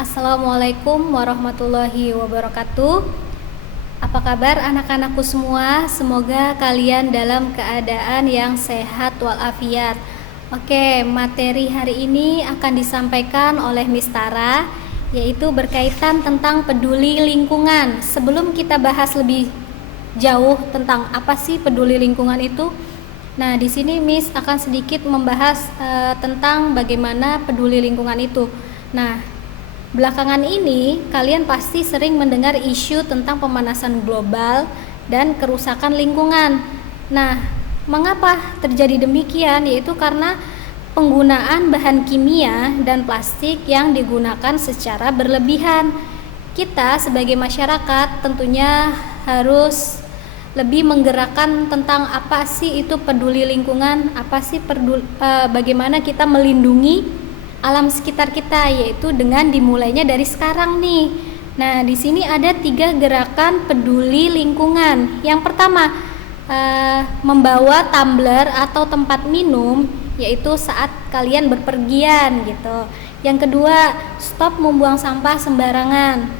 Assalamualaikum warahmatullahi wabarakatuh. Apa kabar anak-anakku semua? Semoga kalian dalam keadaan yang sehat walafiat. Oke, materi hari ini akan disampaikan oleh Miss Tara, yaitu berkaitan tentang peduli lingkungan. Sebelum kita bahas lebih jauh tentang apa sih peduli lingkungan itu, nah di sini Miss akan sedikit membahas tentang bagaimana peduli lingkungan itu. Nah, belakangan ini kalian pasti sering mendengar isu tentang pemanasan global dan kerusakan lingkungan. Nah, mengapa terjadi demikian? Yaitu karena penggunaan bahan kimia dan plastik yang digunakan secara berlebihan. Kita sebagai masyarakat tentunya harus lebih menggerakkan tentang apa sih itu peduli lingkungan, bagaimana kita melindungi alam sekitar kita, yaitu dengan dimulainya dari sekarang nih. Nah, di sini ada 3 gerakan peduli lingkungan. Yang pertama, membawa tumbler atau tempat minum, yaitu saat kalian berpergian gitu. Yang kedua, stop membuang sampah sembarangan.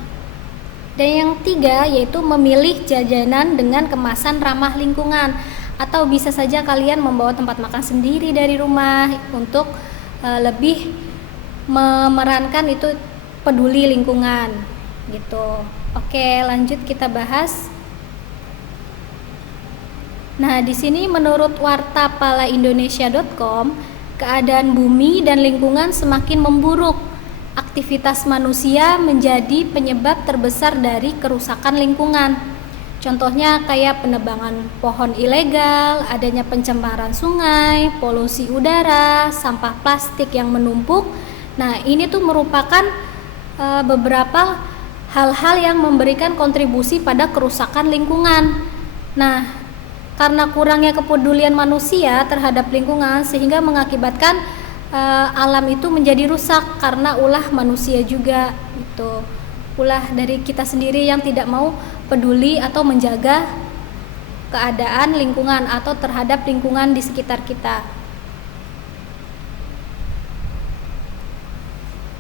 Dan yang 3, yaitu memilih jajanan dengan kemasan ramah lingkungan, atau bisa saja kalian membawa tempat makan sendiri dari rumah untuk lebih memerankan itu peduli lingkungan gitu. Oke, lanjut kita bahas. Nah, di sini menurut wartapalaindonesia.com, keadaan bumi dan lingkungan semakin memburuk. Aktivitas manusia menjadi penyebab terbesar dari kerusakan lingkungan. Contohnya kayak penebangan pohon ilegal, adanya pencemaran sungai, polusi udara, sampah plastik yang menumpuk. Nah, ini tuh merupakan beberapa hal-hal yang memberikan kontribusi pada kerusakan lingkungan. Nah, karena kurangnya kepedulian manusia terhadap lingkungan sehingga mengakibatkan alam itu menjadi rusak karena ulah manusia juga gitu. Ulah dari kita sendiri yang tidak mau peduli atau menjaga keadaan lingkungan atau terhadap lingkungan di sekitar kita.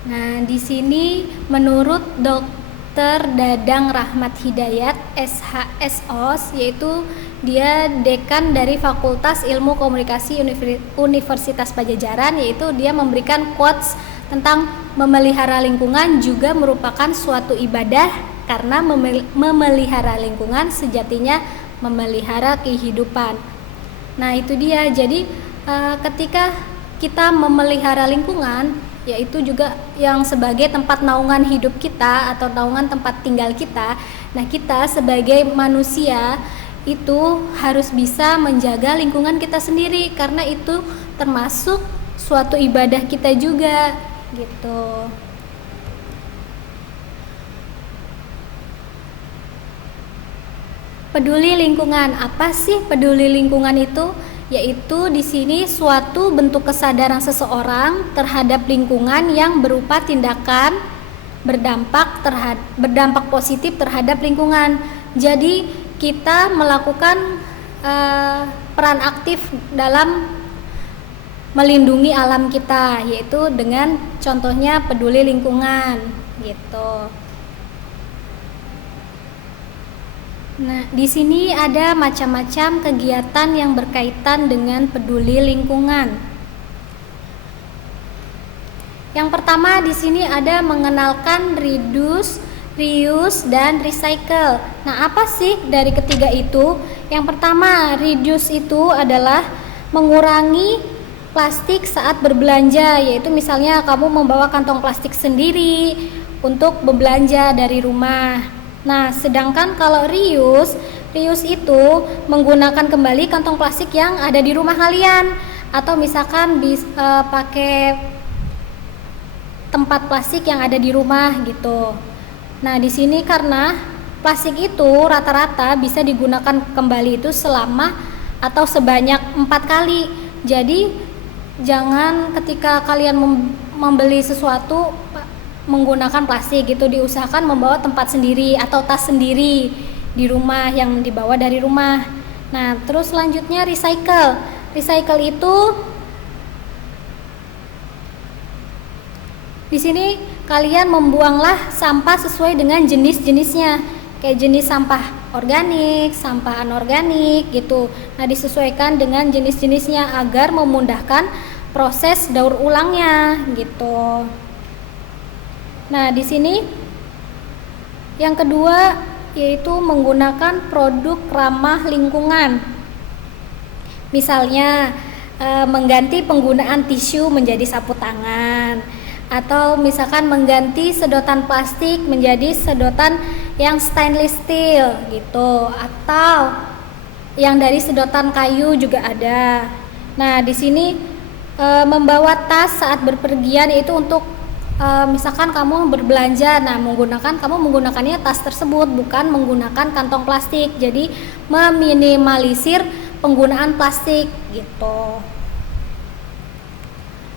Nah, di sini menurut Dr. Dadang Rahmat Hidayat, SHSOS, yaitu dia dekan dari Fakultas Ilmu Komunikasi Universitas Padjadjaran, yaitu dia memberikan quotes tentang memelihara lingkungan juga merupakan suatu ibadah karena memelihara lingkungan sejatinya memelihara kehidupan. Nah, itu dia. Jadi ketika kita memelihara lingkungan, yaitu juga yang sebagai tempat naungan hidup kita atau naungan tempat tinggal kita. Nah, kita sebagai manusia itu harus bisa menjaga lingkungan kita sendiri karena itu termasuk suatu ibadah kita juga gitu. Peduli lingkungan, apa sih peduli lingkungan itu? Yaitu di sini suatu bentuk kesadaran seseorang terhadap lingkungan yang berupa tindakan berdampak positif terhadap lingkungan. Jadi kita melakukan peran aktif dalam melindungi alam kita, yaitu dengan contohnya peduli lingkungan gitu. Nah, di sini ada macam-macam kegiatan yang berkaitan dengan peduli lingkungan. Yang pertama di sini ada mengenalkan reduce, reuse, dan recycle. Nah, apa sih dari ketiga itu? Yang pertama, reduce itu adalah mengurangi plastik saat berbelanja, yaitu misalnya kamu membawa kantong plastik sendiri untuk berbelanja dari rumah. Nah, sedangkan kalau reuse itu menggunakan kembali kantong plastik yang ada di rumah kalian, atau misalkan pakai tempat plastik yang ada di rumah gitu. Nah, di sini karena plastik itu rata-rata bisa digunakan kembali itu selama atau sebanyak 4 kali. Jadi jangan ketika kalian membeli sesuatu menggunakan plastik gitu, diusahakan membawa tempat sendiri atau tas sendiri di rumah yang dibawa dari rumah. Nah, terus selanjutnya recycle. Recycle itu di sini kalian membuanglah sampah sesuai dengan jenis-jenisnya, kayak jenis sampah organik, sampah anorganik gitu. Nah, disesuaikan dengan jenis-jenisnya agar memudahkan proses daur ulangnya gitu. Nah, di sini yang kedua yaitu menggunakan produk ramah lingkungan. Misalnya mengganti penggunaan tisu menjadi sapu tangan, atau misalkan mengganti sedotan plastik menjadi sedotan yang stainless steel gitu, atau yang dari sedotan kayu juga ada. Nah, di sini membawa tas saat berpergian itu untuk misalkan kamu berbelanja, nah kamu menggunakannya tas tersebut, bukan menggunakan kantong plastik. Jadi meminimalisir penggunaan plastik gitu.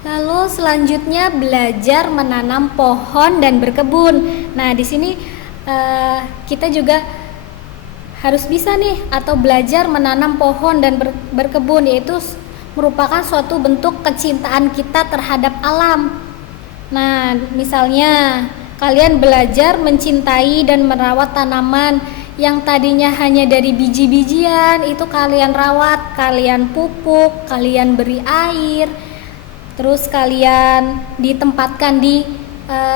Lalu selanjutnya belajar menanam pohon dan berkebun. Nah, di sini kita juga harus bisa nih atau belajar menanam pohon dan berkebun, yaitu merupakan suatu bentuk kecintaan kita terhadap alam. Nah, misalnya kalian belajar mencintai dan merawat tanaman yang tadinya hanya dari biji-bijian, itu kalian rawat, kalian pupuk, kalian beri air, terus kalian ditempatkan di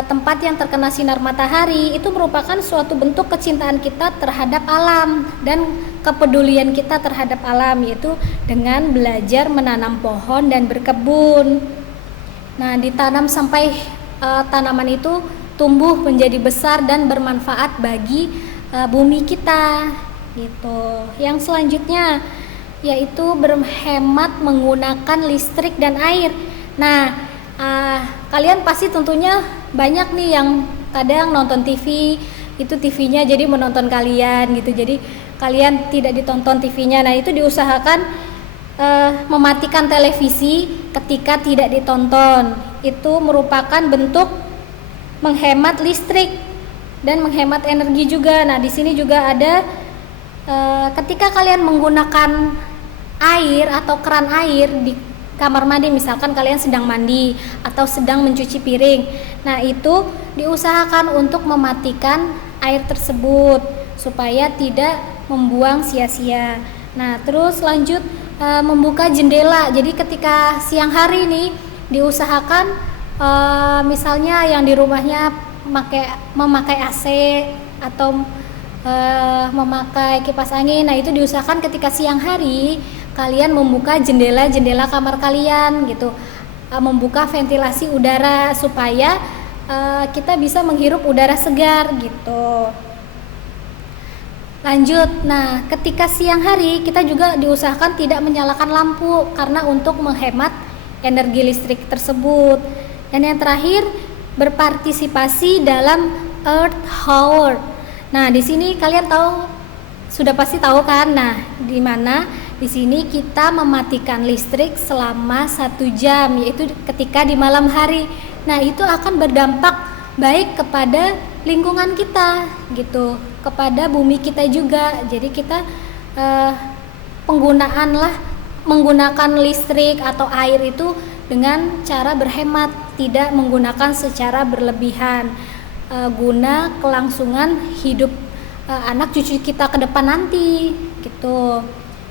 tempat yang terkena sinar matahari. Itu merupakan suatu bentuk kecintaan kita terhadap alam dan kepedulian kita terhadap alam, yaitu dengan belajar menanam pohon dan berkebun. Nah, ditanam sampai tanaman itu tumbuh menjadi besar dan bermanfaat bagi bumi kita gitu. Yang selanjutnya yaitu berhemat menggunakan listrik dan air. Nah, kalian pasti tentunya banyak nih yang kadang nonton TV, itu TV-nya jadi menonton kalian gitu. Jadi kalian tidak ditonton TV-nya. Nah, itu diusahakan mematikan televisi ketika tidak ditonton. Itu merupakan bentuk menghemat listrik dan menghemat energi juga. Nah, di sini juga ada ketika kalian menggunakan air atau keran air di kamar mandi, misalkan kalian sedang mandi atau sedang mencuci piring. Nah, itu diusahakan untuk mematikan air tersebut supaya tidak membuang sia-sia. Nah, terus lanjut membuka jendela. Jadi ketika siang hari nih diusahakan misalnya yang di rumahnya memakai AC atau memakai kipas angin. Nah, itu diusahakan ketika siang hari kalian membuka jendela kamar kalian gitu, membuka ventilasi udara supaya kita bisa menghirup udara segar gitu. Lanjut, nah ketika siang hari kita juga diusahakan tidak menyalakan lampu karena untuk menghemat energi listrik tersebut. Dan yang terakhir, berpartisipasi dalam Earth Hour. Nah, di sini kalian sudah pasti tahu kan? Nah, di mana di sini kita mematikan listrik selama 1 jam, yaitu ketika di malam hari. Nah, itu akan berdampak baik kepada lingkungan kita gitu, kepada bumi kita juga. Jadi kita menggunakan listrik atau air itu dengan cara berhemat, tidak menggunakan secara berlebihan, guna kelangsungan hidup anak cucu kita ke depan nanti gitu.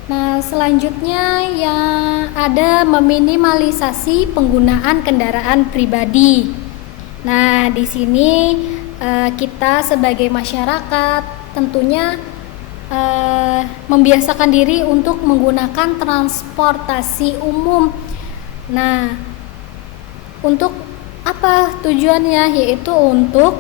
Nah, selanjutnya yang ada meminimalisasi penggunaan kendaraan pribadi. Nah, di sini kita sebagai masyarakat tentunya membiasakan diri untuk menggunakan transportasi umum. Nah, untuk apa tujuannya? Yaitu untuk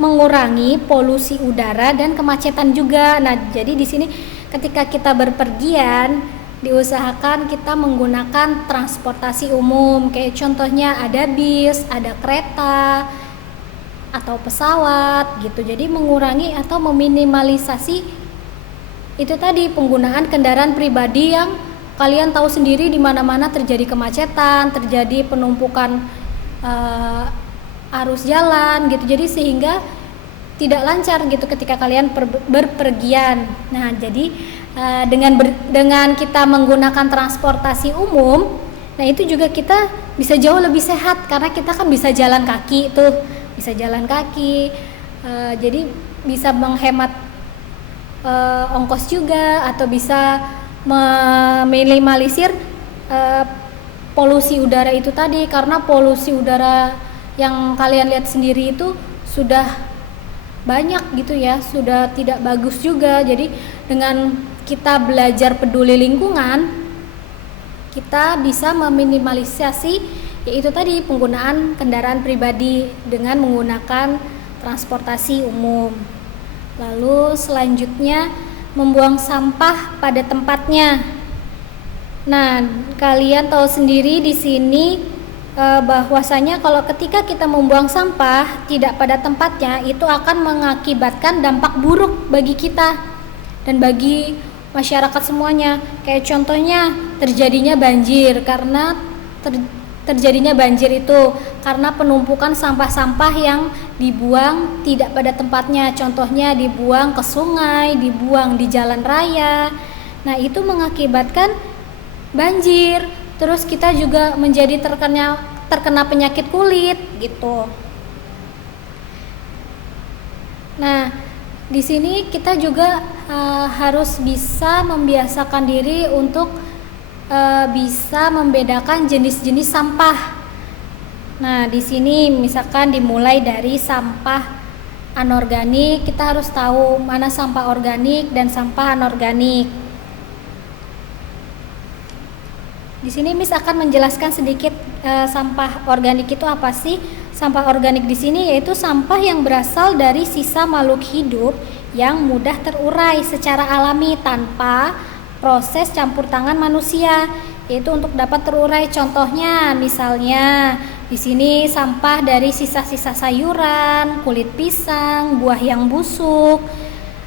mengurangi polusi udara dan kemacetan juga. Nah, jadi di sini ketika kita berpergian diusahakan kita menggunakan transportasi umum, kayak contohnya ada bis, ada kereta atau pesawat gitu. Jadi mengurangi atau meminimalisasi itu tadi penggunaan kendaraan pribadi yang kalian tahu sendiri di mana-mana terjadi kemacetan, terjadi penumpukan arus jalan gitu. Jadi sehingga tidak lancar gitu ketika kalian berpergian. Nah, jadi dengan kita menggunakan transportasi umum, nah itu juga kita bisa jauh lebih sehat karena kita kan bisa jalan kaki tuh, bisa jalan kaki, jadi bisa menghemat ongkos juga, atau bisa meminimalisir polusi udara itu tadi, karena polusi udara yang kalian lihat sendiri itu sudah banyak gitu ya, sudah tidak bagus juga. Jadi dengan kita belajar peduli lingkungan, kita bisa meminimalisasi yaitu tadi penggunaan kendaraan pribadi dengan menggunakan transportasi umum. Lalu selanjutnya membuang sampah pada tempatnya. Nah, kalian tahu sendiri di sini bahwasanya kalau ketika kita membuang sampah tidak pada tempatnya, itu akan mengakibatkan dampak buruk bagi kita dan bagi masyarakat semuanya. Kayak contohnya terjadinya banjir, karena terjadinya banjir itu karena penumpukan sampah-sampah yang dibuang tidak pada tempatnya. Contohnya dibuang ke sungai, dibuang di jalan raya. Nah, itu mengakibatkan banjir, terus kita juga menjadi terkena penyakit kulit gitu. Nah, di sini kita juga harus bisa membiasakan diri untuk bisa membedakan jenis-jenis sampah. Nah, di sini misalkan dimulai dari sampah anorganik, kita harus tahu mana sampah organik dan sampah anorganik. Di sini Miss akan menjelaskan sedikit sampah organik itu apa sih? Sampah organik di sini yaitu sampah yang berasal dari sisa makhluk hidup yang mudah terurai secara alami tanpa proses campur tangan manusia, yaitu untuk dapat terurai. Contohnya misalnya di sini sampah dari sisa-sisa sayuran, kulit pisang, buah yang busuk.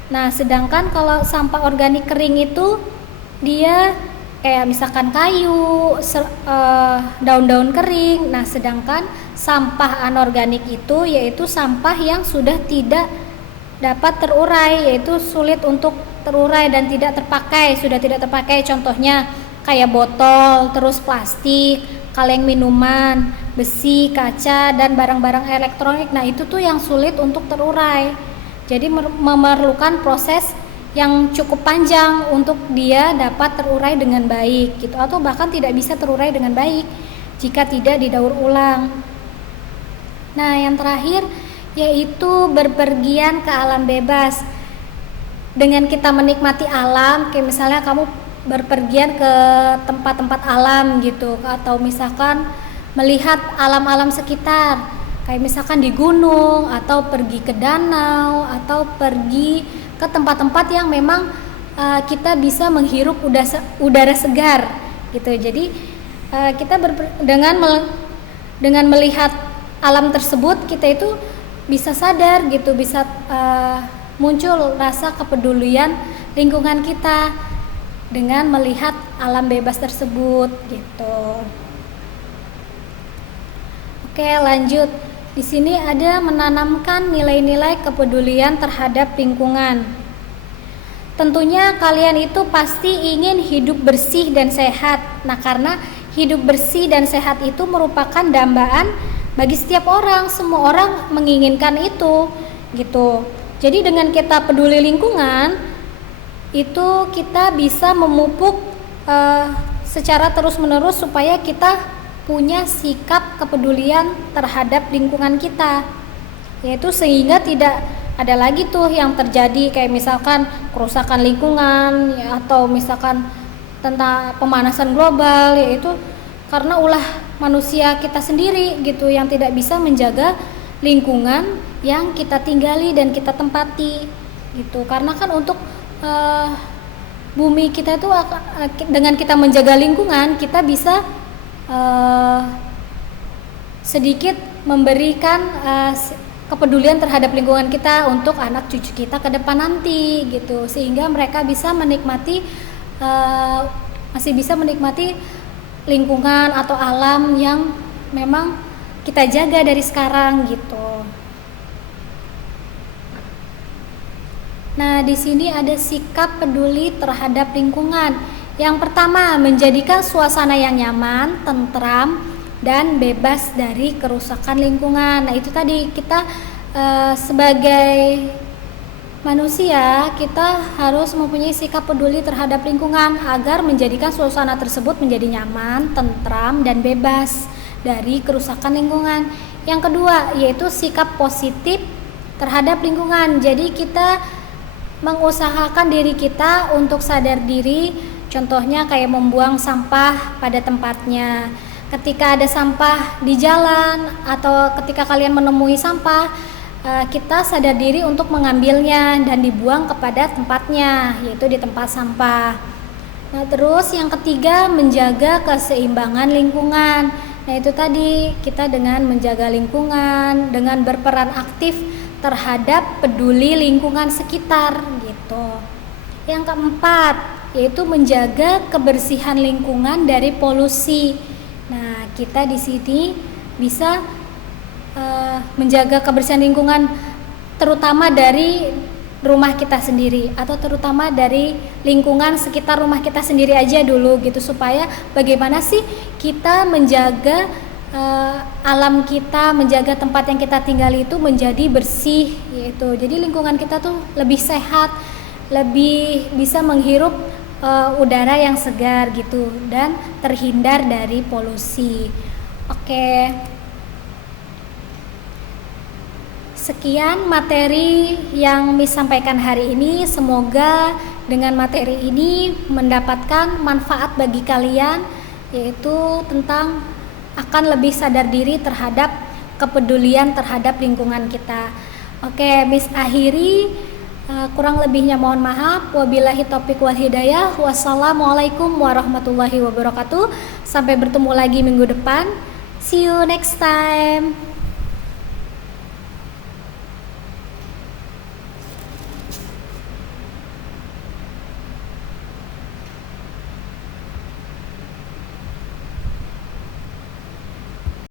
Nah, sedangkan kalau sampah organik kering itu dia kayak misalkan kayu, daun-daun kering. Nah, sedangkan sampah anorganik itu yaitu sampah yang sudah tidak dapat terurai, yaitu sulit untuk terurai dan tidak terpakai, sudah tidak terpakai. Contohnya kayak botol, terus plastik, kaleng minuman, besi, kaca, dan barang-barang elektronik. Nah, itu tuh yang sulit untuk terurai. Jadi memerlukan proses yang cukup panjang untuk dia dapat terurai dengan baik gitu, atau bahkan tidak bisa terurai dengan baik jika tidak didaur ulang. Nah, yang terakhir yaitu berpergian ke alam bebas. Dengan kita menikmati alam, kayak misalnya kamu berpergian ke tempat-tempat alam gitu, atau misalkan melihat alam-alam sekitar, kayak misalkan di gunung, atau pergi ke danau, atau pergi ke tempat-tempat yang memang kita bisa menghirup udara segar gitu. Jadi kita dengan melihat alam tersebut, kita itu bisa sadar gitu, bisa muncul rasa kepedulian lingkungan kita dengan melihat alam bebas tersebut gitu. Oke, lanjut. Di sini ada menanamkan nilai-nilai kepedulian terhadap lingkungan. Tentunya kalian itu pasti ingin hidup bersih dan sehat. Nah, karena hidup bersih dan sehat itu merupakan dambaan bagi setiap orang. Semua orang menginginkan itu, gitu. Jadi dengan kita peduli lingkungan, itu kita bisa memupuk secara terus-menerus supaya kita punya sikap kepedulian terhadap lingkungan kita, yaitu sehingga tidak ada lagi tuh yang terjadi kayak misalkan kerusakan lingkungan ya, atau misalkan tentang pemanasan global, yaitu karena ulah manusia kita sendiri gitu yang tidak bisa menjaga lingkungan yang kita tinggali dan kita tempati gitu. Karena kan untuk bumi kita itu dengan kita menjaga lingkungan, kita bisa sedikit memberikan kepedulian terhadap lingkungan kita untuk anak cucu kita ke depan nanti gitu, sehingga mereka bisa menikmati masih bisa menikmati lingkungan atau alam yang memang kita jaga dari sekarang gitu. Nah, di sini ada sikap peduli terhadap lingkungan. Yang pertama, menjadikan suasana yang nyaman, tentram, dan bebas dari kerusakan lingkungan. Nah, itu tadi kita sebagai manusia, kita harus mempunyai sikap peduli terhadap lingkungan agar menjadikan suasana tersebut menjadi nyaman, tentram, dan bebas dari kerusakan lingkungan. Yang kedua, yaitu sikap positif terhadap lingkungan. Jadi kita mengusahakan diri kita untuk sadar diri, contohnya kayak membuang sampah pada tempatnya. Ketika ada sampah di jalan atau ketika kalian menemui sampah, kita sadar diri untuk mengambilnya dan dibuang kepada tempatnya, yaitu di tempat sampah. Nah, terus yang ketiga, menjaga keseimbangan lingkungan. Nah, itu tadi kita dengan menjaga lingkungan, dengan berperan aktif terhadap peduli lingkungan sekitar gitu. Yang keempat, yaitu menjaga kebersihan lingkungan dari polusi. Nah, kita di sini bisa menjaga kebersihan lingkungan terutama dari rumah kita sendiri atau terutama dari lingkungan sekitar rumah kita sendiri aja dulu gitu, supaya bagaimana sih kita menjaga alam kita, menjaga tempat yang kita tinggal itu menjadi bersih yaitu. Jadi lingkungan kita tuh lebih sehat, lebih bisa menghirup udara yang segar gitu dan terhindar dari polusi. Oke. Sekian materi yang Miss sampaikan hari ini. Semoga dengan materi ini mendapatkan manfaat bagi kalian, yaitu tentang akan lebih sadar diri terhadap kepedulian terhadap lingkungan kita. Oke, Miss akhiri. Kurang lebihnya mohon maaf. Wabillahi taufiq wal hidayah. Wassalamualaikum warahmatullahi wabarakatuh. Sampai bertemu lagi minggu depan. See you next time.